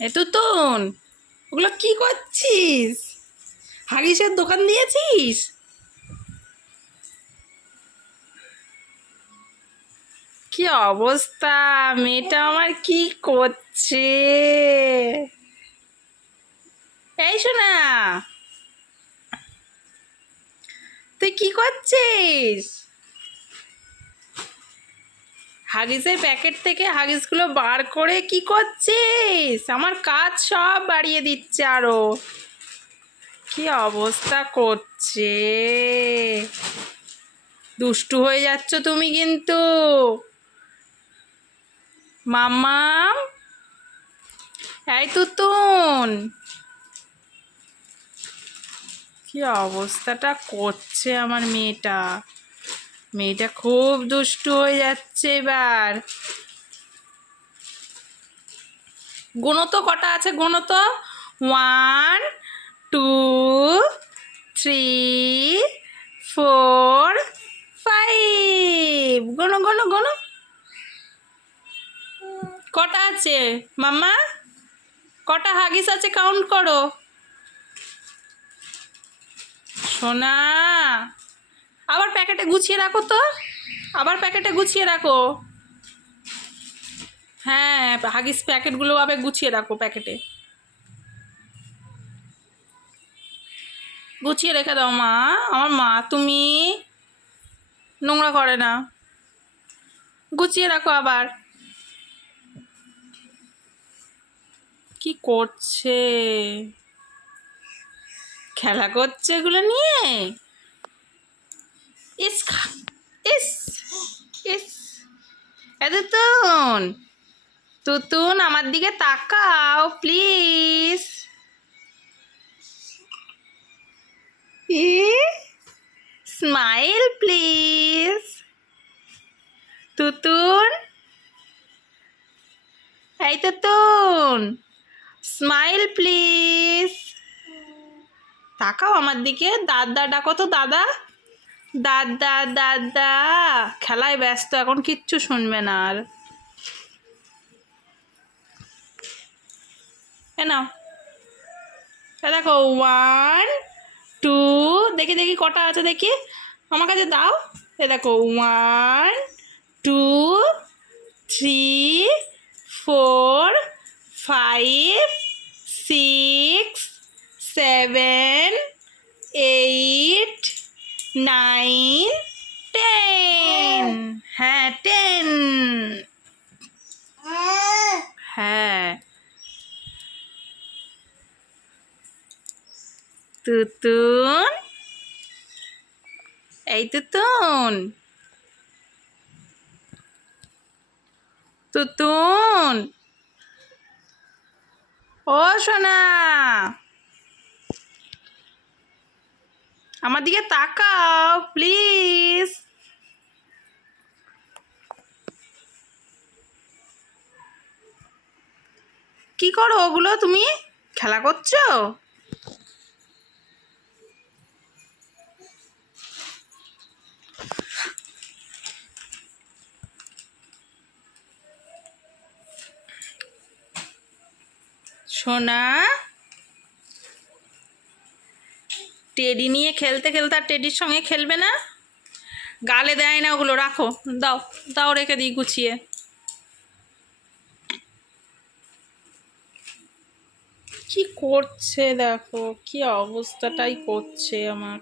এ তুতুন, ওগুলো কি করছিস? হাগিসের দোকান দিয়েছিস? কি অবস্থা! মেয়েটা আমার কি করছে! এই শোনা, তুই কি করছিস? হাগিসের প্যাকেট থেকে হাগিসগুলো বার করে কি করছিস? আমার কাজ সব বাড়িয়ে দিচ্ছে আরো। কি অবস্থা করছে! দুষ্টু হয়ে যাচ্ছ তুমি কিন্তু। মাম্মাম, এই তুতুন, কি অবস্থাটা করছে আমার মেয়েটা! মেয়েটা খুব দুষ্টু হয়ে যাচ্ছে এবার। গোনো তো, কটা আছে গোনো তো। 1 2 3 4 5। গোনো গোনো গোনো, কটা আছে মাম্মা? কটা হাগিস আছে কাউন্ট করো। সোনা, আবার প্যাকেটে গুছিয়ে রাখো তো, আবার প্যাকেটে গুছিয়ে রাখো। হ্যাঁ, হাগিস প্যাকেটগুলো আবার গুছিয়ে রাখো প্যাকেটে। গুছিয়ে রেখে দাও মা, আমার মা তুমি, নোংরা করে না। গুছিয়ে রাখো আবার। কি করছে? খেলা করছে এগুলো নিয়ে। ইস ইস ইস, এ তুতুন, তুতুন আমার দিকে তাকাও please. E, smile please. Tutun, এই তুতুন, স্মাইল প্লিজ। তাকাও আমার দিকে, দাদা ডাকো তো, দাদা, দাদা দাদা। খেলায় ব্যস্ত, এখন কিচ্ছু শুনবে না আর। এ নাও, এ দেখো 1 2, দেখি দেখি কটা আছে দেখি, আমার কাছে দাও। এ দেখো 1 2 3 4 5 6 7 8 9 10। হ্যাঁ 10। হ্যাঁ তুতুন, এই তুতুন, তুতুন, ও সোনা, আমার দিকে তাকাও প্লিজ। কি করো ওগুলো তুমি? খেলা করছো? সোনা, টেডি নিয়ে খেলতে খেলতে আর টেডির সঙ্গে খেলবে না? গালে দেয় না ওগুলো, রাখো, দাও দাও, রেখে দিই গুছিয়ে। কি করছে দেখো, কি অবস্থাটাই করছে আমার।